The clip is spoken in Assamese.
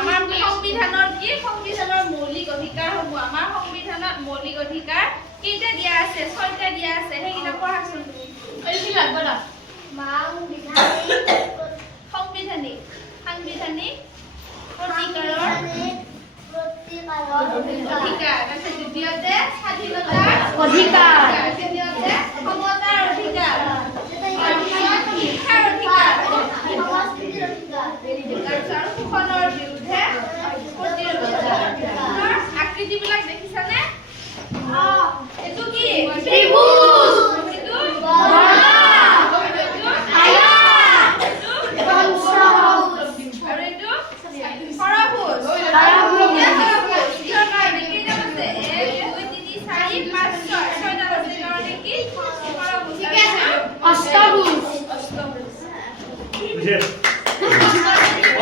আমাৰ সংবিধানৰ কি সংবিধানৰ মৌলিক অধিকাৰ হ'ব আমাৰ সংবিধানত মৌলিক অধিকাৰ কেইটা দিয়া আছে 6টা দিয়া আছে সেইকেইটা পঢ়াচোন এইবিলাক বলা সাংবিধানিক অধিকাৰ আছে দ্বিতীয়তে স্বাধীনতাৰ অধিকাৰ তৃতীয়তে সমতাৰ অধিকাৰ শিক্ষাৰ অধিকাৰ তাৰপিছত শোষণৰ বিৰুদ্ধে প্ৰতিৰোধ আকৃতিবিলাক দেখিছানে এইটো কি ত্ৰিভুজ এইটো আৰু এইটো সৰভুজ Yes.